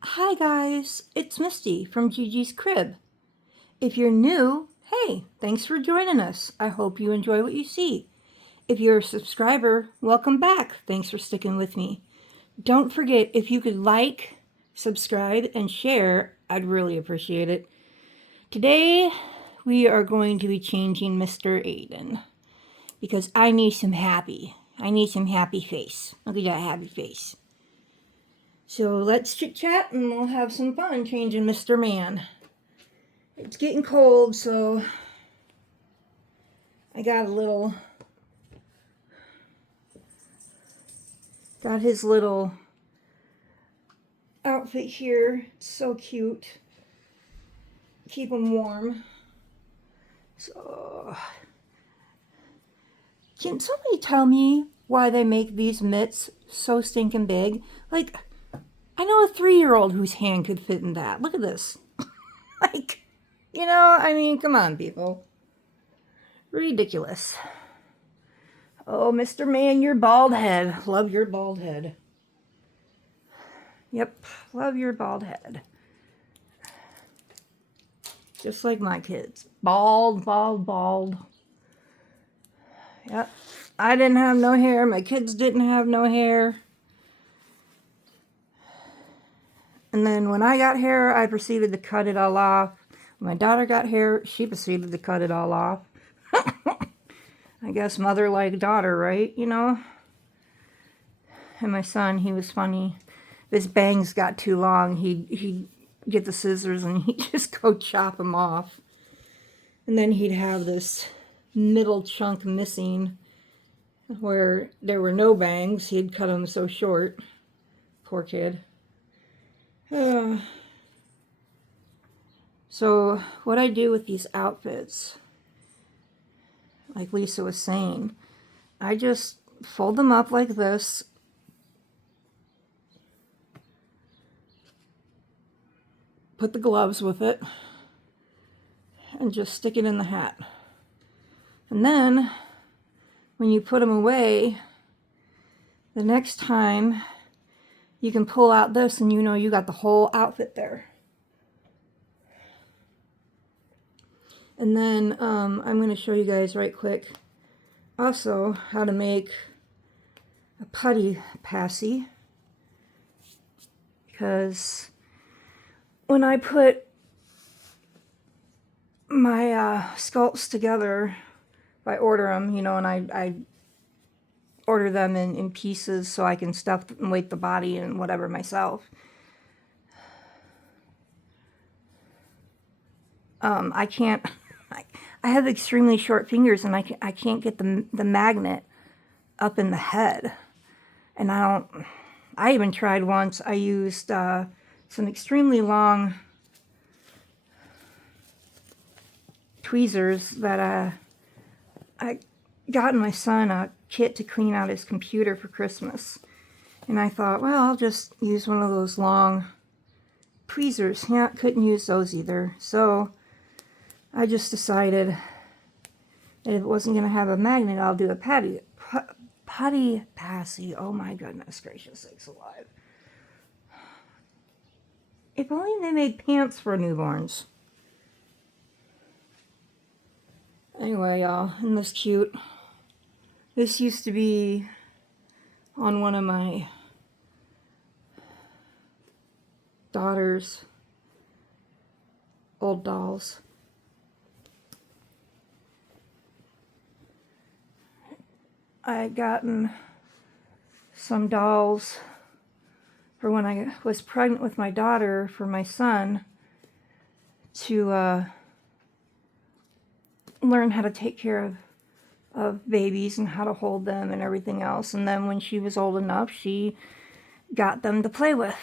Hi guys, it's Misty from Gigi's Crib. If you're new, hey, thanks for joining us. I hope you enjoy what you see. If you're a subscriber, welcome back. Thanks for sticking with me. Don't forget, if you could like, subscribe, and share, I'd really appreciate it. Today, we are going to be changing Mr. Aiden because I need some happy. I need some happy face. Look at that happy face. So let's chit chat and we'll have some fun changing Mr. Man. It's getting cold, so I got his little outfit here. It's so cute. Keep him warm. So, can somebody tell me why they make these mitts so stinking big? Like, I know a 3-year-old whose hand could fit in that. Look at this. Like, I mean, come on, people. Ridiculous. Oh, Mr. Man, your bald head. Love your bald head. Yep, love your bald head. Just like my kids. Bald, bald, bald. Yep. I didn't have no hair. My kids didn't have no hair. And then when I got hair, I proceeded to cut it all off. When my daughter got hair, she proceeded to cut it all off. I guess mother like daughter, right? And my son, he was funny. If his bangs got too long, he'd get the scissors and he'd just go chop them off. And then he'd have this middle chunk missing where there were no bangs. He'd cut them so short. Poor kid. So what I do with these outfits, like Lisa was saying, I just fold them up like this. Put the gloves with it. And just stick it in the hat. And then, when you put them away, the next time, you can pull out this and you got the whole outfit there. And then I'm going to show you guys right quick also how to make a putty passy. Because when I put my sculpts together, if I order them, and I order them in pieces so I can stuff and weight the body and whatever myself. I can't, I have extremely short fingers and I can't get the magnet up in the head. And I even tried once, I used some extremely long tweezers that I got my son a kit to clean out his computer for Christmas. And I thought, well, I'll just use one of those long tweezers. Yeah, couldn't use those either. So I just decided that if it wasn't going to have a magnet, I'll do a putty passy. Oh my goodness gracious sakes alive. If only they made pants for newborns. Anyway, y'all, isn't this cute? This used to be on one of my daughter's old dolls. I had gotten some dolls for when I was pregnant with my daughter for my son to learn how to take care of babies and how to hold them and everything else. And then when she was old enough, she got them to play with.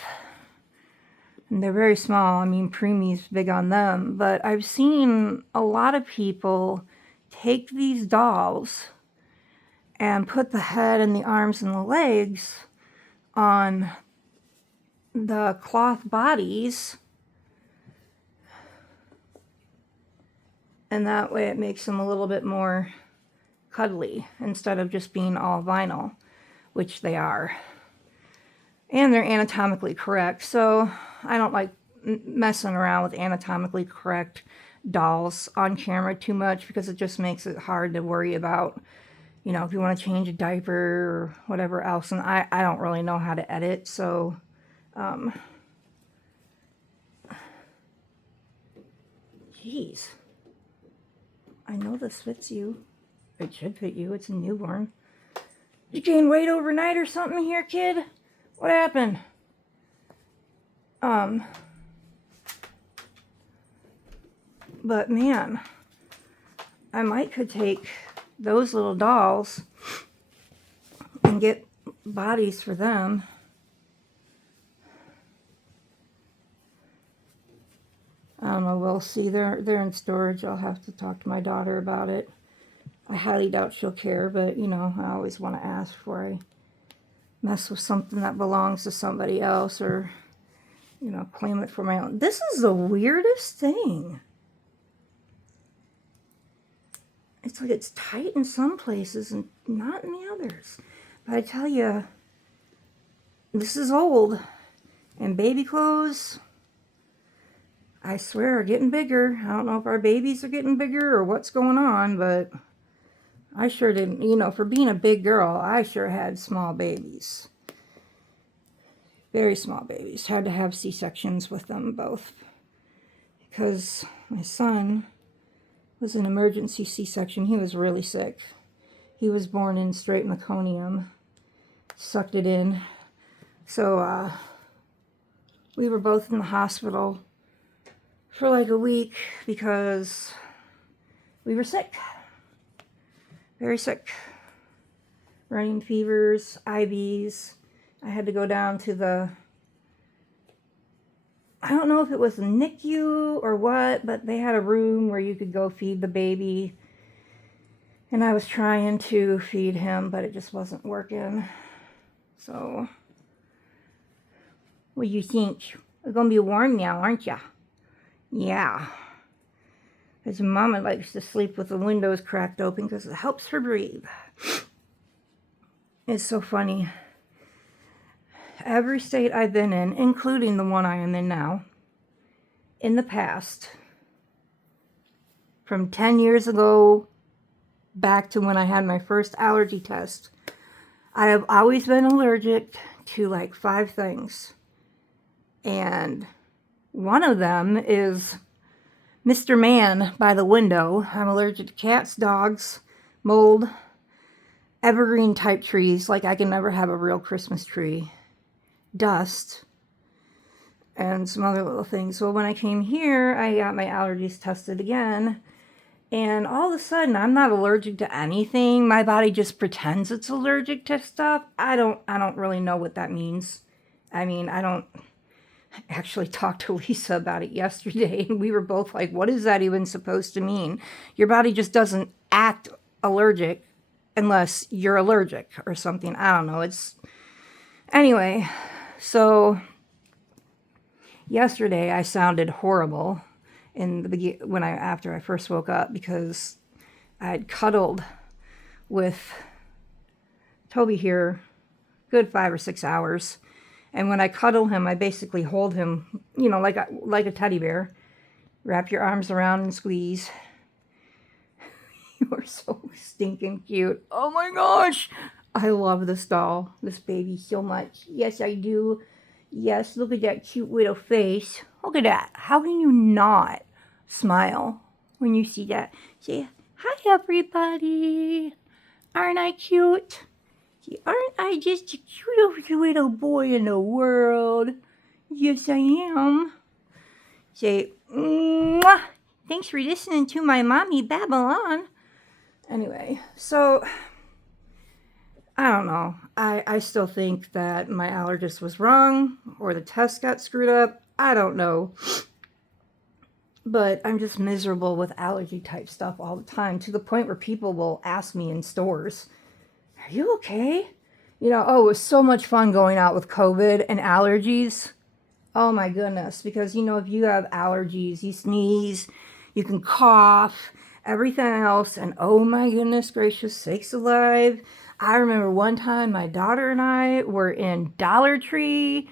And they're very small. I mean, preemies big on them. But I've seen a lot of people take these dolls and put the head and the arms and the legs on the cloth bodies. And that way it makes them a little bit more cuddly instead of just being all vinyl, which they are. And they're anatomically correct. So I don't like messing around with anatomically correct dolls on camera too much because it just makes it hard to worry about, you know, if you want to change a diaper or whatever else. And I don't really know how to edit. So, geez. I know this fits you. It should fit you. It's a newborn. You gained weight overnight or something here, kid? What happened? But man, I might could take those little dolls and get bodies for them. I don't know, we'll see. They're in storage. I'll have to talk to my daughter about it. I highly doubt she'll care, but you know, I always want to ask before I mess with something that belongs to somebody else or, you know, claim it for my own. This is the weirdest thing. It's like it's tight in some places and not in the others. But I tell you, this is old. And baby clothes, I swear, are getting bigger. I don't know if our babies are getting bigger or what's going on, but I sure didn't, you know, for being a big girl, I sure had small babies. Very small babies. Had to have C-sections with them both. Because my son was an emergency C-section. He was really sick. He was born in straight meconium. Sucked it in. So, we were both in the hospital for like a week because we were sick. Very sick. Running fevers, IVs. I had to go down to the, I don't know if it was the NICU or what, but they had a room where you could go feed the baby. And I was trying to feed him, but it just wasn't working. So, what do you think? You're going to be warm now, aren't you? Yeah. Because Mama likes to sleep with the windows cracked open because it helps her breathe. It's so funny. Every state I've been in, including the one I am in now, in the past, from 10 years ago back to when I had my first allergy test, I have always been allergic to like 5 things. And one of them is Mr. Man by the window. I'm allergic to cats, dogs, mold, evergreen type trees. Like I can never have a real Christmas tree. Dust, and some other little things. So when I came here, I got my allergies tested again. And all of a sudden, I'm not allergic to anything. My body just pretends it's allergic to stuff. I don't really know what that means. I mean, I don't actually talked to Lisa about it yesterday, and we were both like, what is that even supposed to mean? Your body just doesn't act allergic unless you're allergic or something. I don't know. Anyway, so yesterday I sounded horrible after I first woke up because I had cuddled with Toby here good 5 or 6 hours. And when I cuddle him, I basically hold him, you know, like a teddy bear. Wrap your arms around and squeeze. You are so stinking cute. Oh my gosh. I love this doll, this baby so much. Yes, I do. Yes, look at that cute little face. Look at that. How can you not smile when you see that? Say, hi everybody. Aren't I cute? Aren't I just the cutest little boy in the world? Yes, I am. Say, mwah. Thanks for listening to my mommy Babylon. Anyway, so, I don't know. I still think that my allergist was wrong, or the test got screwed up. I don't know. But I'm just miserable with allergy type stuff all the time, to the point where people will ask me in stores, are you okay? You know, oh, it was so much fun going out with COVID and allergies. Oh my goodness. Because, you know, if you have allergies, you sneeze, you can cough, everything else. And oh my goodness gracious sakes alive, I remember one time my daughter and I were in Dollar Tree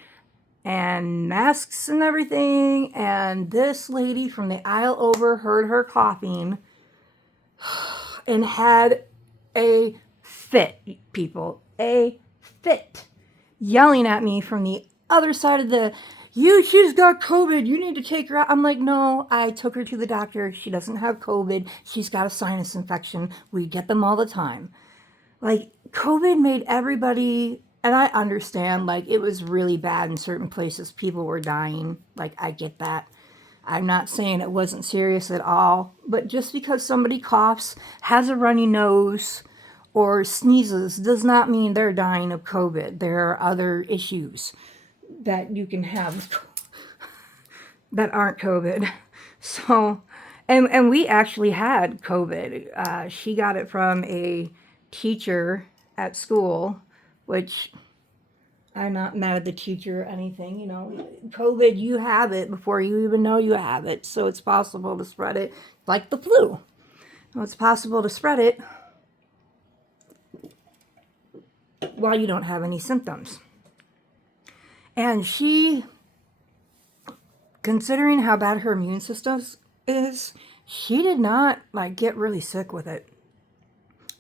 and masks and everything, and this lady from the aisle over heard her coughing and had a fit, people, a fit, yelling at me from the other side of she's got COVID, you need to take her out. I'm like, no, I took her to the doctor. She doesn't have COVID. She's got a sinus infection. We get them all the time. Like, COVID made everybody, and I understand, like, it was really bad in certain places. People were dying. Like, I get that. I'm not saying it wasn't serious at all, but just because somebody coughs, has a runny nose, or sneezes does not mean they're dying of COVID. There are other issues that you can have that aren't COVID. So, and we actually had COVID. She got it from a teacher at school, which I'm not mad at the teacher or anything. You know, COVID, you have it before you even know you have it. So it's possible to spread it like the flu. So it's possible to spread it while you don't have any symptoms. And she, considering how bad her immune system is, she did not like get really sick with it.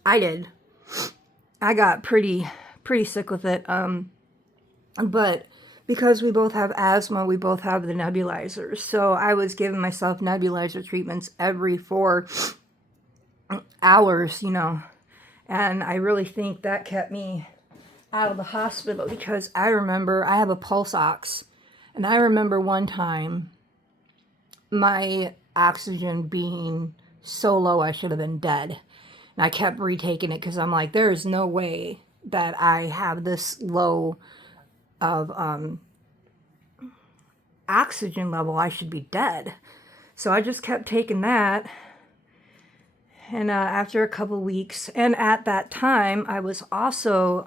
I did. I got pretty sick with it. But because we both have asthma, we both have the nebulizers. So I was giving myself nebulizer treatments every 4 hours, you know. And I really think that kept me out of the hospital, because I remember I have a pulse ox, and I remember one time my oxygen being so low I should have been dead, and I kept retaking it because I'm like, there is no way that I have this low of oxygen level. I should be dead. So I just kept taking that. And after a couple weeks, and at that time, I was also,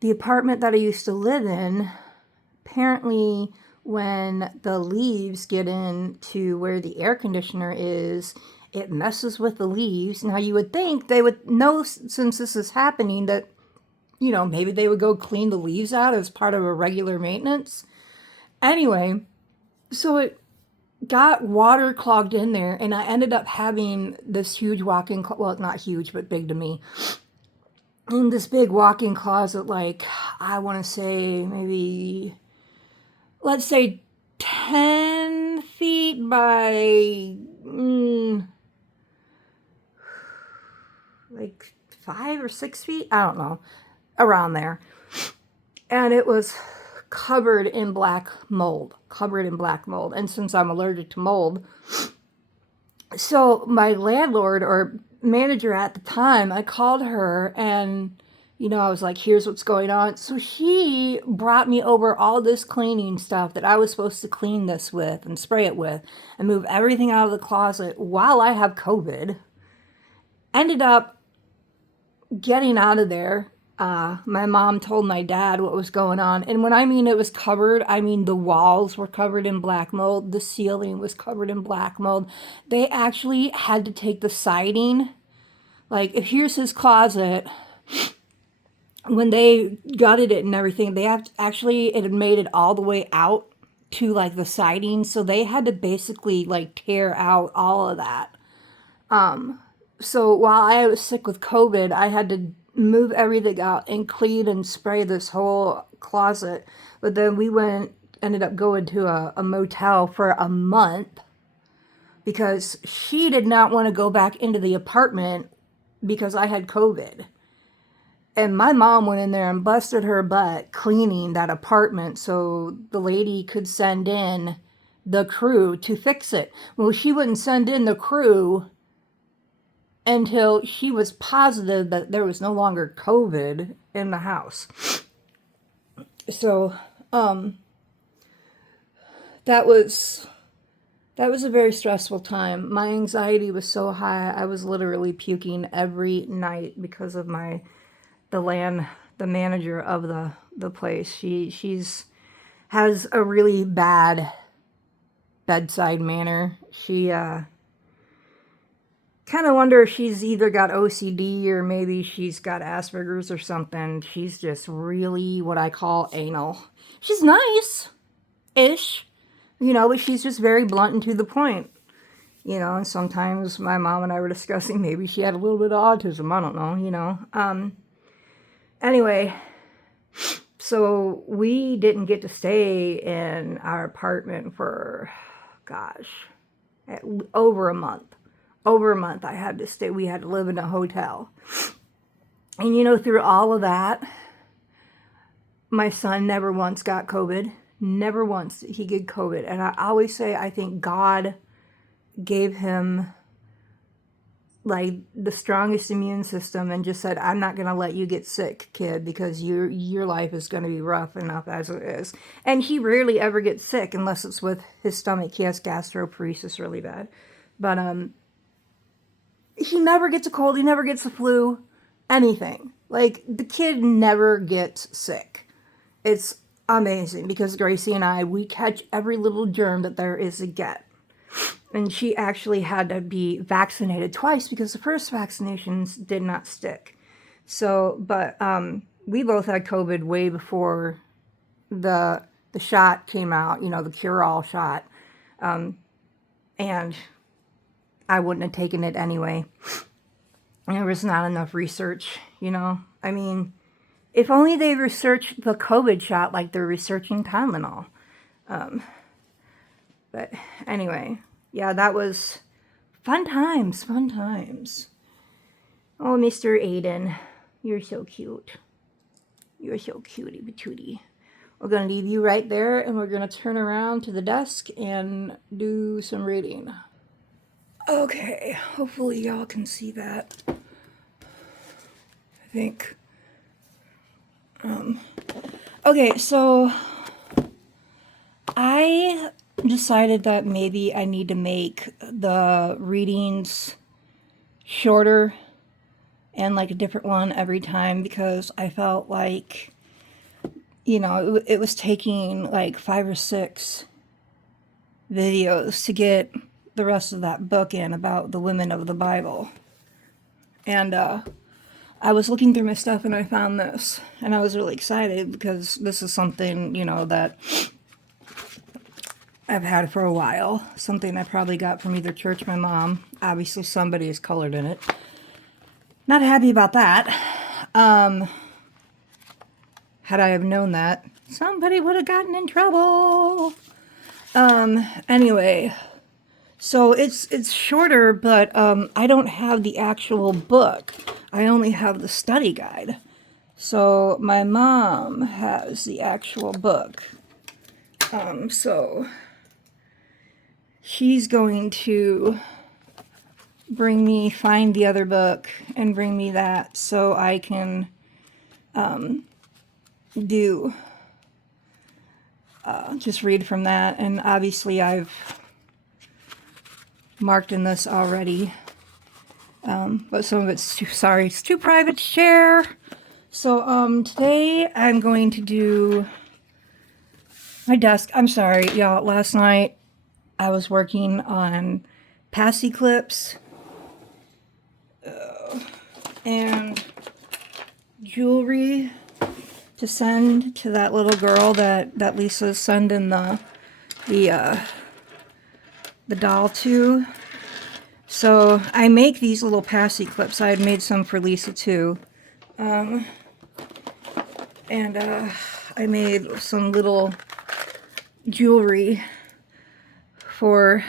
the apartment that I used to live in, apparently when the leaves get into where the air conditioner is, it messes with the leaves. Now you would think they would know, since this is happening, that, you know, maybe they would go clean the leaves out as part of a regular maintenance. Anyway, so it got water clogged in there, and I ended up having this huge walk-in, well, not huge, but big to me, in this big walk-in closet, like, I want to say maybe, let's say 10 feet by, like 5 or 6 feet, I don't know, around there. And it was covered in black mold. And since I'm allergic to mold, so my landlord or manager at the time, I called her and, you know, I was like, here's what's going on. So she brought me over all this cleaning stuff that I was supposed to clean this with and spray it with and move everything out of the closet while I have COVID. Ended up getting out of there. My mom told my dad what was going on. And when I mean it was covered, I mean the walls were covered in black mold. The ceiling was covered in black mold. They actually had to take the siding. Like, if here's his closet, when they gutted it and everything, they have actually, it had made it all the way out to like the siding. So they had to basically like tear out all of that. So while I was sick with COVID, I had to move everything out and clean and spray this whole closet. But then we ended up going to a motel for a month because she did not want to go back into the apartment because I had COVID. And my mom went in there and busted her butt cleaning that apartment so the lady could send in the crew to fix it. Well, she wouldn't send in the crew until she was positive that there was no longer COVID in the house. So, that was a very stressful time. My anxiety was so high, I was literally puking every night because of the manager of the place. She's has a really bad bedside manner. kind of wonder if she's either got OCD or maybe she's got Asperger's or something. She's just really what I call anal. She's nice-ish, you know, but she's just very blunt and to the point. You know, and sometimes my mom and I were discussing maybe she had a little bit of autism. I don't know, you know. Anyway, so we didn't get to stay in our apartment for, gosh, over a month. Over a month I had to stay. We had to live in a hotel. And, you know, through all of that, my son never once got COVID. Never once did he get COVID. And I always say I think God gave him like the strongest immune system and just said, I'm not going to let you get sick, kid, because your life is going to be rough enough as it is. And he rarely ever gets sick unless it's with his stomach. He has gastroparesis really bad. But he never gets a cold, he never gets a flu, anything. Like, the kid never gets sick. It's amazing because Gracie and I, we catch every little germ that there is to get. And she actually had to be vaccinated twice because the first vaccinations did not stick. So, but we both had COVID way before the shot came out, you know, the cure-all shot. And I wouldn't have taken it anyway. There was not enough research, you know. I mean, if only they researched the COVID shot like they're researching Tylenol. But anyway, yeah, that was fun times, fun times. Oh, Mr. Aiden, you're so cute. You're so cutie patootie. We're going to leave you right there, and we're going to turn around to the desk and do some reading. Okay, hopefully y'all can see that. I think. Okay, so I decided that maybe I need to make the readings shorter and like a different one every time because I felt like, you know, it was taking like 5 or 6 videos to get the rest of that book in about the women of the Bible. And I was looking through my stuff and I found this, and I was really excited because this is something, you know, that I've had for a while. Something I probably got from either church or my mom. Obviously somebody is colored in it. Not happy about that. Had I have known that, somebody would have gotten in trouble. Anyway, so it's shorter, but I don't have the actual book. I only have the study guide. So my mom has the actual book. So she's going to find the other book and bring me that so I can just read from that. And obviously I've marked in this already, but some of it's it's too private to share. So today I'm going to do my desk. I'm sorry, y'all. Last night I was working on passy clips and jewelry to send to that little girl that Lisa's sending the doll to. So I make these little passy clips. I had made some for Lisa too. And I made some little jewelry for,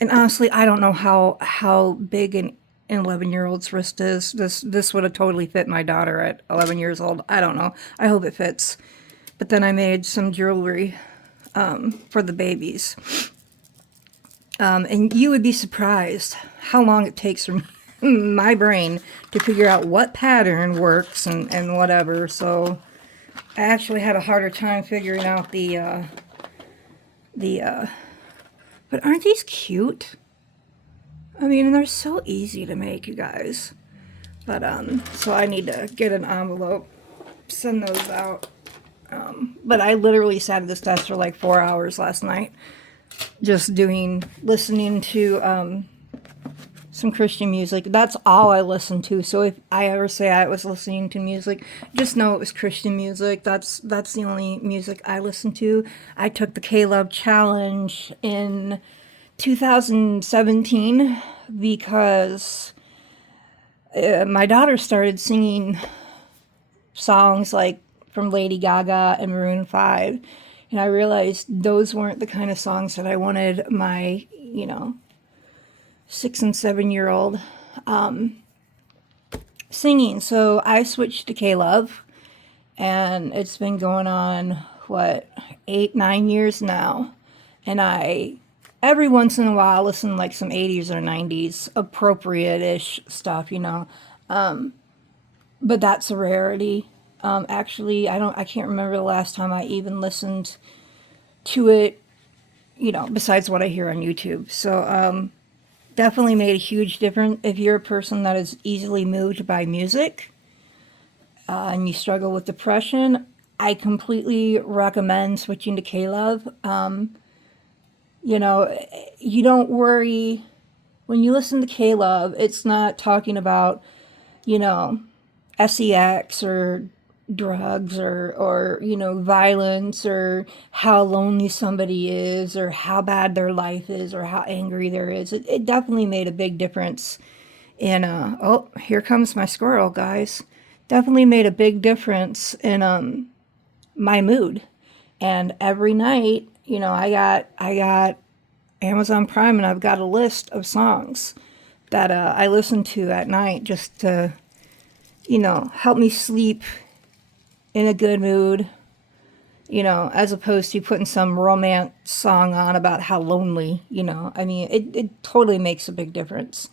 and honestly I don't know how big an 11-year-old's wrist is. This would have totally fit my daughter at 11 years old. I don't know. I hope it fits. But then I made some jewelry for the babies. And you would be surprised how long it takes for my brain to figure out what pattern works and whatever. So I actually had a harder time figuring out but aren't these cute? I mean, they're so easy to make, you guys. But, so I need to get an envelope, send those out. But I literally sat at this desk for like 4 hours last night. Just listening to some Christian music. That's all I listen to. So if I ever say I was listening to music, just know it was Christian music. That's the only music I listen to. I took the K-Love challenge in 2017 because my daughter started singing songs like from Lady Gaga and Maroon 5, and I realized those weren't the kind of songs that I wanted my 6 and 7-year-old singing. So I switched to K-Love, and it's been going on 8-9 years now, and I every once in a while listen to like some 80s or 90s appropriate-ish stuff, but that's a rarity. Actually, I can't remember the last time I even listened to it, besides what I hear on YouTube. So definitely made a huge difference. If you're a person that is easily moved by music and you struggle with depression, I completely recommend switching to K-Love. You don't worry when you listen to K-Love. It's not talking about sex or drugs or violence or how lonely somebody is or how bad their life is or how angry there is. It definitely made a big difference in oh, here comes my squirrel, guys. Definitely made a big difference in my mood. And every night, I got Amazon Prime, and I've got a list of songs that I listen to at night just to help me sleep in a good mood, as opposed to putting some romance song on about how lonely, I mean, it totally makes a big difference.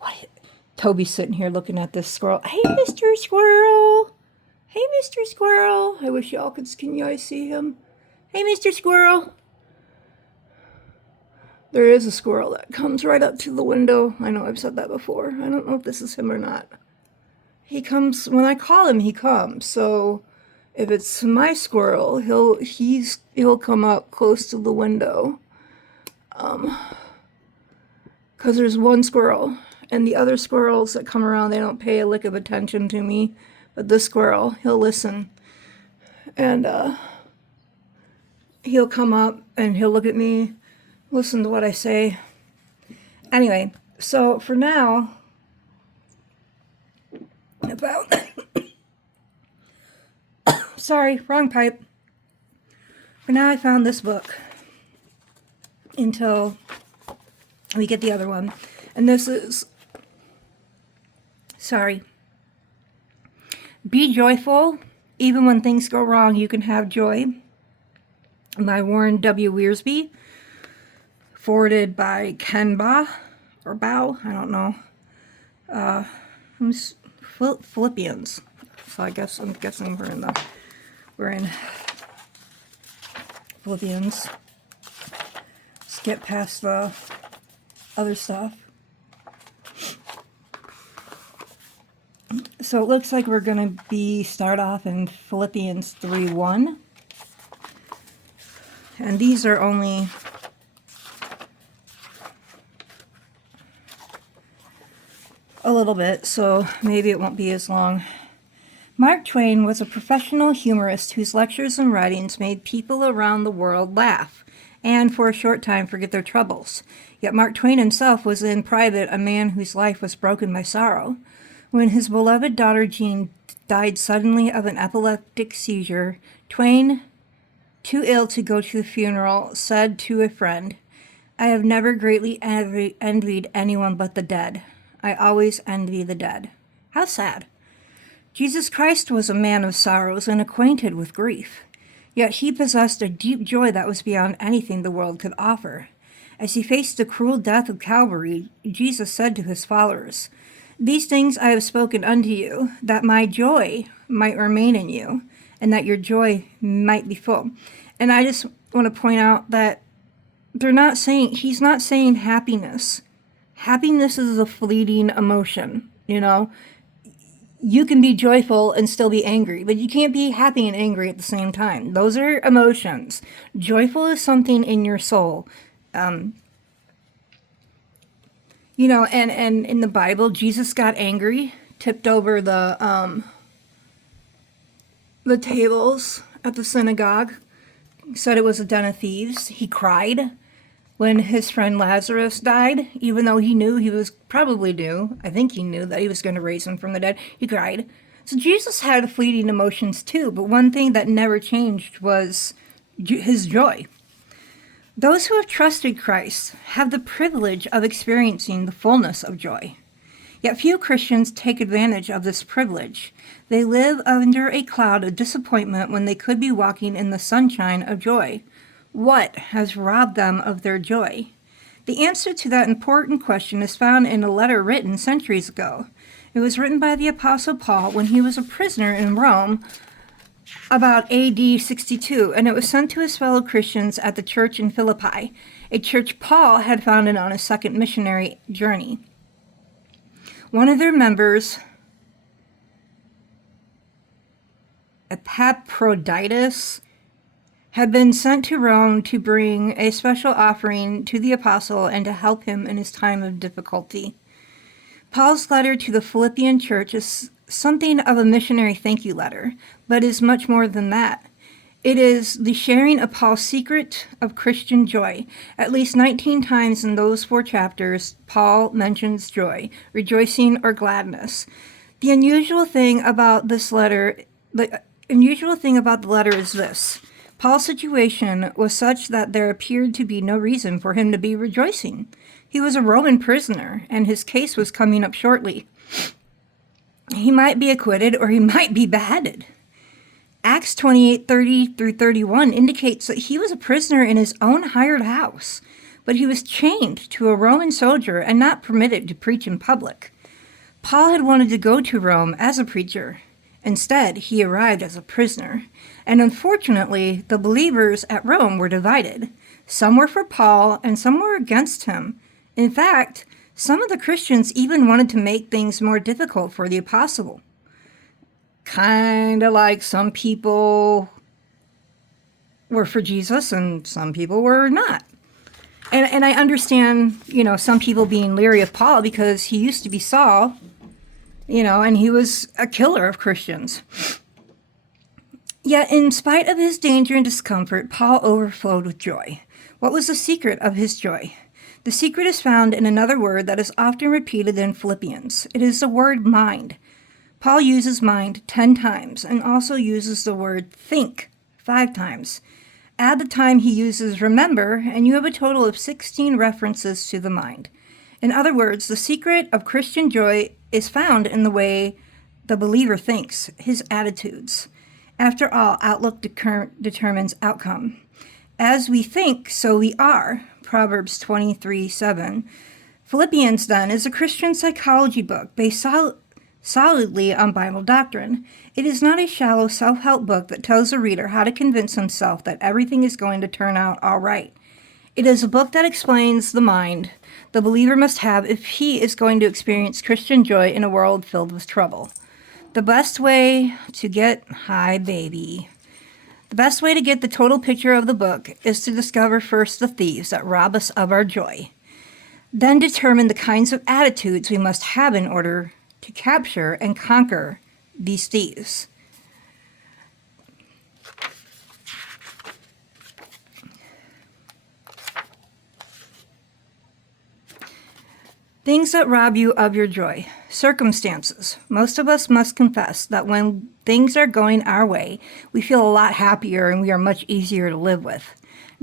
What? Toby's sitting here looking at this squirrel. Hey, Mr. Squirrel. Hey, Mr. Squirrel. I wish y'all could, can you guys see him? Hey, Mr. Squirrel. There is a squirrel that comes right up to the window. I know I've said that before. I don't know if this is him or not. He comes, when I call him, he comes. So if it's my squirrel, he'll come up close to the window. Because there's one squirrel, and the other squirrels that come around, they don't pay a lick of attention to me. But this squirrel, he'll listen. And he'll come up and he'll look at me, listen to what I say. Anyway, so for now, about sorry, wrong pipe. For now, I found this book until we get the other one. And this is, sorry, Be Joyful. Even when things go wrong, you can have joy, by Warren W. Wiersbe. Forwarded by Ken Ba, or Bao, I don't know. From Philippians. So I'm guessing we're in Philippians. Skip past the other stuff. So it looks like we're going to start off in Philippians 3:1. And these are only a little bit, so maybe it won't be as long. Mark Twain was a professional humorist whose lectures and writings made people around the world laugh and for a short time forget their troubles. Yet Mark Twain himself was in private a man whose life was broken by sorrow. When his beloved daughter Jean died suddenly of an epileptic seizure, Twain, too ill to go to the funeral, said to a friend, "I have never greatly envied anyone but the dead. I always envy the dead." How sad. Jesus Christ was a man of sorrows and acquainted with grief. Yet he possessed a deep joy that was beyond anything the world could offer. As he faced the cruel death of Calvary, Jesus said to his followers, "These things I have spoken unto you, that my joy might remain in you, and that your joy might be full." And I just want to point out that he's not saying happiness. Happiness is a fleeting emotion, You can be joyful and still be angry, but you can't be happy and angry at the same time. Those are emotions. Joyful is something in your soul. And in the Bible, Jesus got angry, tipped over the tables at the synagogue, said it was a den of thieves. He cried when his friend Lazarus died, even though he was probably knew, I think he knew that he was going to raise him from the dead. He cried. So Jesus had fleeting emotions too, but one thing that never changed was his joy. Those who have trusted Christ have the privilege of experiencing the fullness of joy. Yet few Christians take advantage of this privilege. They live under a cloud of disappointment when they could be walking in the sunshine of joy. What has robbed them of their joy? The answer to that important question is found in a letter written centuries ago. It was written by the Apostle Paul when he was a prisoner in Rome about AD 62, and it was sent to his fellow Christians at the church in Philippi, a church Paul had founded on his second missionary journey. One of their members, Epaphroditus, had been sent to Rome to bring a special offering to the apostle and to help him in his time of difficulty. Paul's letter to the Philippian church is something of a missionary thank you letter, but is much more than that. It is the sharing of Paul's secret of Christian joy. At least 19 times in those 4 chapters, Paul mentions joy, rejoicing, or gladness. The unusual thing about the letter is this. Paul's situation was such that there appeared to be no reason for him to be rejoicing. He was a Roman prisoner, and his case was coming up shortly. He might be acquitted or he might be beheaded. Acts 28:30-31 indicates that he was a prisoner in his own hired house, but he was chained to a Roman soldier and not permitted to preach in public. Paul had wanted to go to Rome as a preacher. Instead, he arrived as a prisoner. And unfortunately, the believers at Rome were divided. Some were for Paul and some were against him. In fact, some of the Christians even wanted to make things more difficult for the apostle. Kind of like some people were for Jesus and some people were not. And I understand, some people being leery of Paul because he used to be Saul, and he was a killer of Christians. Yet, in spite of his danger and discomfort, Paul overflowed with joy. What was the secret of his joy? The secret is found in another word that is often repeated in Philippians. It is the word mind. Paul uses mind 10 times and also uses the word think 5 times. Add the time he uses remember, and you have a total of 16 references to the mind. In other words, the secret of Christian joy is found in the way the believer thinks, his attitudes. After all, outlook determines outcome. As we think, so we are. Proverbs 23:7. Philippians, then, is a Christian psychology book based solidly on Bible doctrine. It is not a shallow self-help book that tells the reader how to convince himself that everything is going to turn out all right. It is a book that explains the mind the believer must have if he is going to experience Christian joy in a world filled with trouble. The best way to get the total picture of the book is to discover first the thieves that rob us of our joy. Then determine the kinds of attitudes we must have in order to capture and conquer these thieves. Things that rob you of your joy. Circumstances. Most of us must confess that when things are going our way, we feel a lot happier and we are much easier to live with.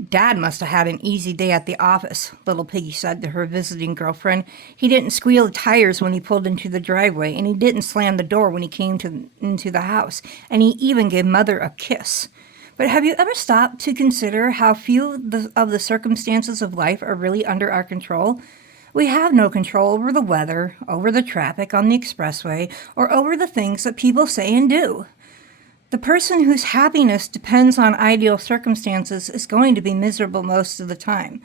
Dad must have had an easy day at the office, little Piggy said to her visiting girlfriend. He didn't squeal the tires when he pulled into the driveway, and he didn't slam the door when he came into the house, and he even gave Mother a kiss. But have you ever stopped to consider how few of the circumstances of life are really under our control? We have no control over the weather, over the traffic on the expressway, or over the things that people say and do. The person whose happiness depends on ideal circumstances is going to be miserable most of the time.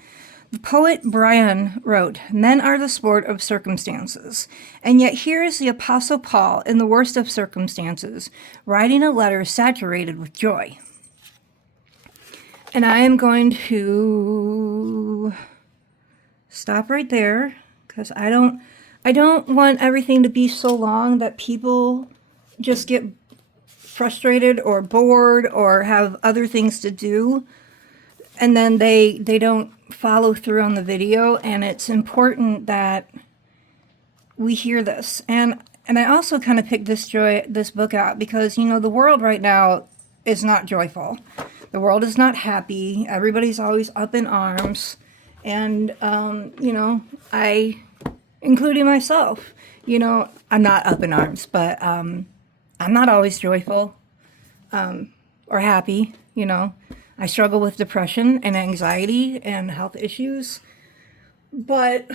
The poet Bryan wrote, "Men are the sport of circumstances." And yet here is the Apostle Paul in the worst of circumstances, writing a letter saturated with joy. And I am going to stop right there because I don't want everything to be so long that people just get frustrated or bored or have other things to do, and then they don't follow through on the video. And it's important that we hear this. And I also kind of picked this book out because, you know, the world right now is not joyful. The world is not happy. Everybody's always up in arms. And, you know, including myself, you know, I'm not up in arms, but I'm not always joyful or happy, you know. I struggle with depression and anxiety and health issues. But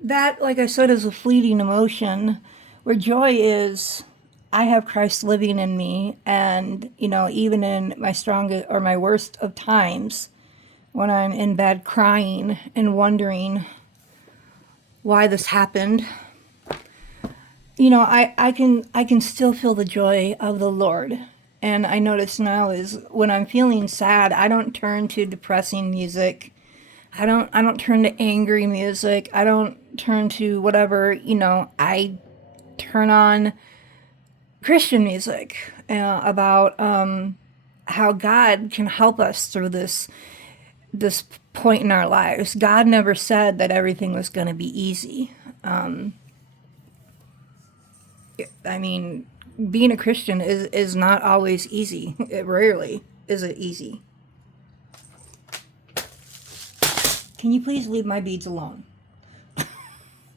that, like I said, is a fleeting emotion, where joy is, I have Christ living in me. And, you know, even in my strongest or my worst of times, when I'm in bed crying and wondering why this happened, you know, I can still feel the joy of the Lord. And I notice now is when I'm feeling sad, I don't turn to depressing music. I don't turn to angry music. I don't turn to whatever, you know. I turn on Christian music about how God can help us through this point in our lives. God never said that everything was going to be easy. I mean, being a Christian is not always easy. It rarely is it easy. Can you please leave my beads alone?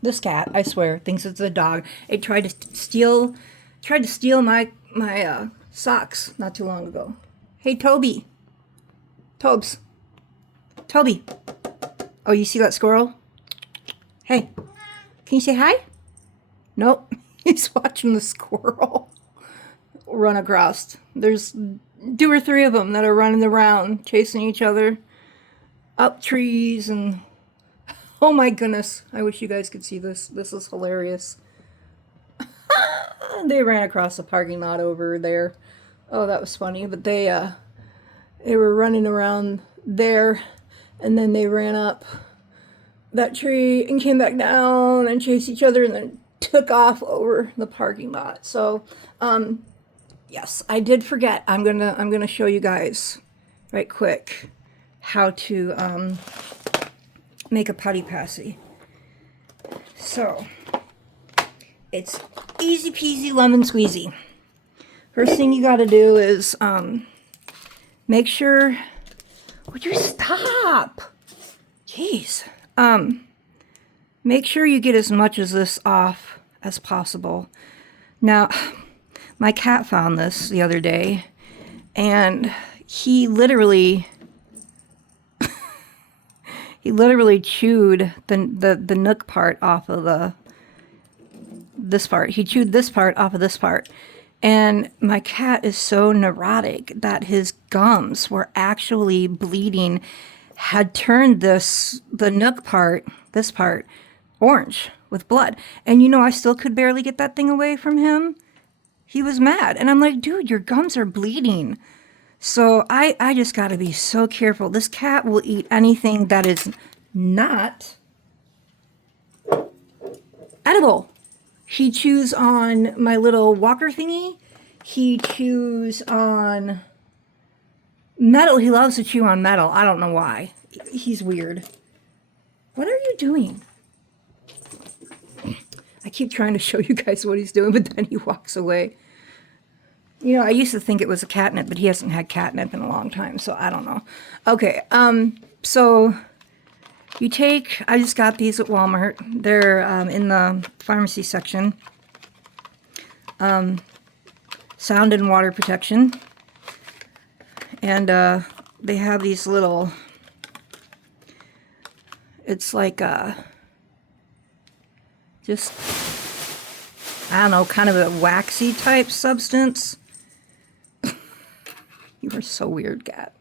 This cat, I swear, thinks it's a dog. It tried to steal my socks not too long ago. Hey, Toby. Tobes. Toby. Oh, you see that squirrel? Hey, can you say hi? Nope. He's watching the squirrel run across. There's 2 or 3 of them that are running around, chasing each other up trees. And oh my goodness, I wish you guys could see this. This is hilarious. They ran across the parking lot over there. Oh, that was funny. But they were running around there, and then they ran up that tree and came back down and chased each other, and then took off over the parking lot. So, yes, I did forget. I'm gonna show you guys right quick how to make a putty passy. So, it's easy peasy lemon squeezy. First thing you got to do is make sure. Would you stop? Jeez. Make sure you get as much of this off as possible. Now, my cat found this the other day, and he literally chewed the nook part off of this part. He chewed this part off of this part. And my cat is so neurotic that his gums were actually bleeding, had turned the nook part, this part, orange with blood. And you know, I still could barely get that thing away from him. He was mad. And I'm like, dude, your gums are bleeding. So I just got to be so careful. This cat will eat anything that is not edible. He chews on my little walker thingy. He chews on metal. He loves to chew on metal. I don't know why. He's weird. What are you doing? I keep trying to show you guys what he's doing, but then he walks away. You know, I used to think it was a catnip, but he hasn't had catnip in a long time, so I don't know. Okay, so you take, I just got these at Walmart. They're in the pharmacy section. Sound and water protection. And they have these little, it's like just, I don't know, kind of a waxy type substance. You are so weird, cat.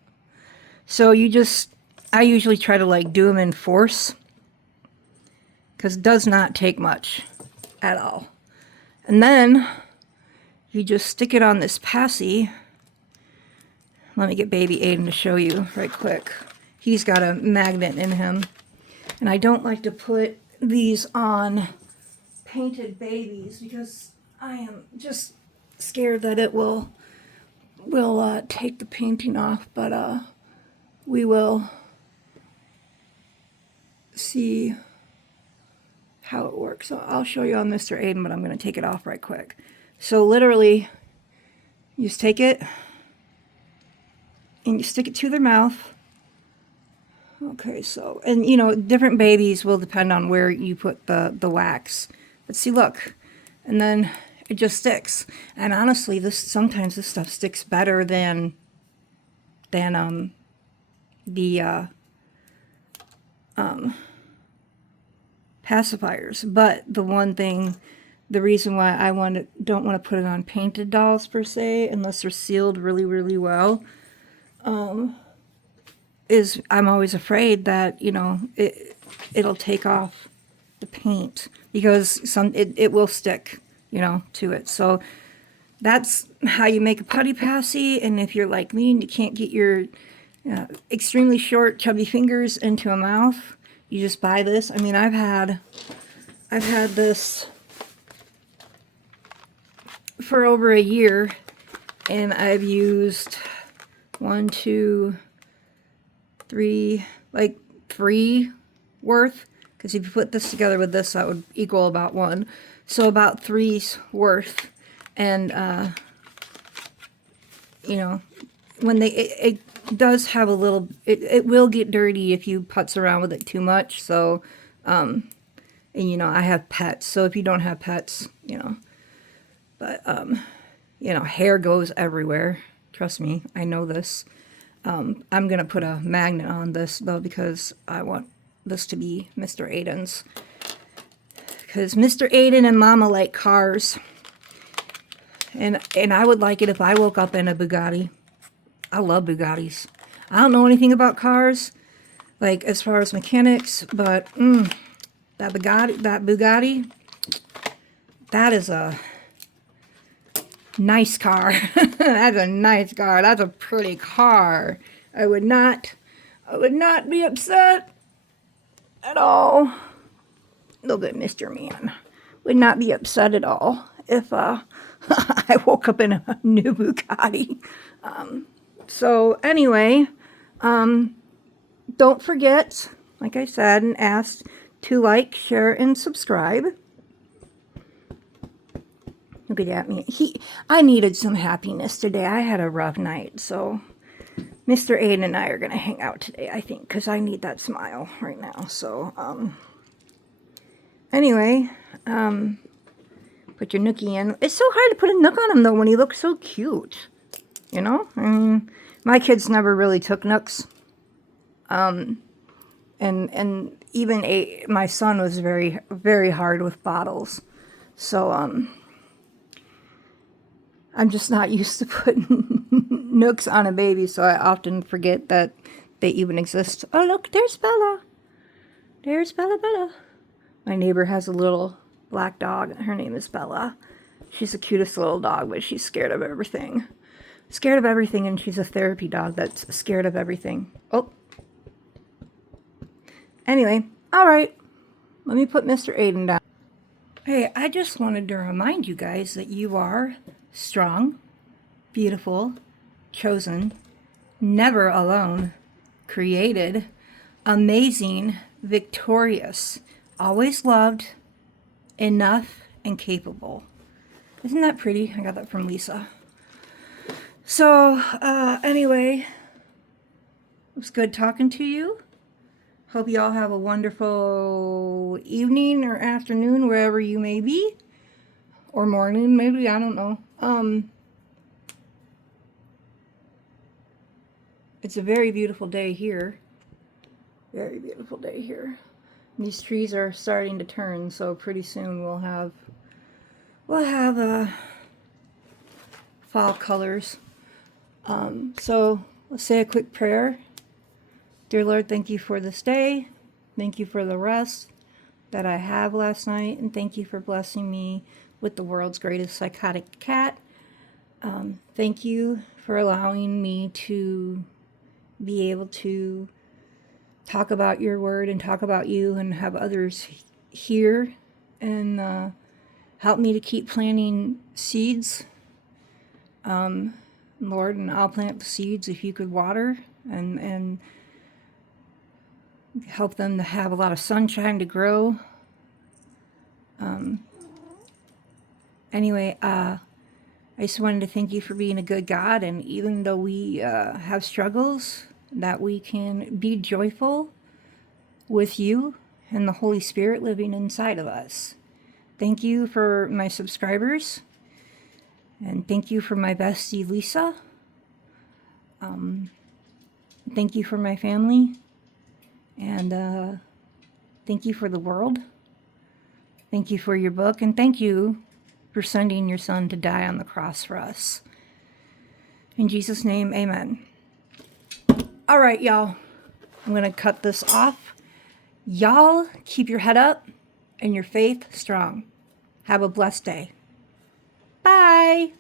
So you just, I usually try to like do them in force, because it does not take much at all. And then you just stick it on this passy. Let me get baby Aiden to show you right quick. He's got a magnet in him. And I don't like to put these on painted babies because I am just scared that it will take the painting off, but we will see how it works. So I'll show you on Mr. Aiden, but I'm going to take it off right quick. So literally, you just take it and you stick it to their mouth. Okay, so, and you know, different babies will depend on where you put the wax. But see, look, and then it just sticks. And honestly, sometimes this stuff sticks better than the pacifiers. But the one thing, the reason why I don't want to put it on painted dolls per se, unless they're sealed really, really well, is I'm always afraid that, you know, it'll take off the paint because it will stick, you know, to it. So that's how you make a putty passy. And if you're like me and you can't get your extremely short, chubby fingers into a mouth, you just buy this. I mean, I've had this for over a year, and I've used 1, 2, 3, like 3 worth. Because if you put this together with this, that would equal about 1. So about 3's worth. And, you know, when it does have a little, it will get dirty if you putz around with it too much. So, and you know, I have pets. So if you don't have pets, you know, but, you know, hair goes everywhere. Trust me, I know this. I'm going to put a magnet on this, though, because I want this to be Mr. Aiden's. Because Mr. Aiden and Mama like cars. And I would like it if I woke up in a Bugatti. I love Bugattis. I don't know anything about cars, like as far as mechanics, but that Bugatti, that is a nice car. That's a nice car. That's a pretty car. I would not be upset at all. Look at Mr. Man. Would not be upset at all if I woke up in a new Bugatti. So anyway, don't forget, like I said and asked, to like, share, and subscribe. Look at me. I needed some happiness today. I had a rough night, so Mr. Aiden and I are going to hang out today, I think, because I need that smile right now. So, anyway, put your nookie in. It's so hard to put a nook on him, though, when he looks so cute. You know? I mean, my kids never really took nooks. And even my son was very, very hard with bottles. So, I'm just not used to putting nooks on a baby, so I often forget that they even exist. Oh, look, there's Bella. There's Bella. My neighbor has a little black dog. Her name is Bella. She's the cutest little dog, but she's scared of everything. Scared of everything, and she's a therapy dog that's scared of everything. Oh. Anyway, all right. Let me put Mr. Aiden down. Hey, I just wanted to remind you guys that you are strong, beautiful, chosen, never alone, created, amazing, victorious, always loved, enough, and capable. Isn't that pretty? I got that from Lisa. So, anyway, it was good talking to you. Hope you all have a wonderful evening or afternoon, wherever you may be. Or morning, maybe, I don't know. It's a very beautiful day here. Very beautiful day here. These trees are starting to turn, so pretty soon we'll have fall colors. So let's say a quick prayer. Dear Lord, thank you for this day. Thank you for the rest that I have last night, and thank you for blessing me with the world's greatest psychotic cat. Thank you for allowing me to be able to talk about your word and talk about you and have others here and help me to keep planting seeds. Lord, and I'll plant the seeds if you could water and help them to have a lot of sunshine to grow. Anyway, I just wanted to thank you for being a good God, and even though we have struggles, that we can be joyful with you and the Holy Spirit living inside of us. Thank you for my subscribers, and thank you for my bestie Lisa. Thank you for my family, and thank you for the world. Thank you for your book, and thank you for sending your son to die on the cross for us. In Jesus' name, amen. All right, y'all. I'm going to cut this off. Y'all keep your head up and your faith strong. Have a blessed day. Bye.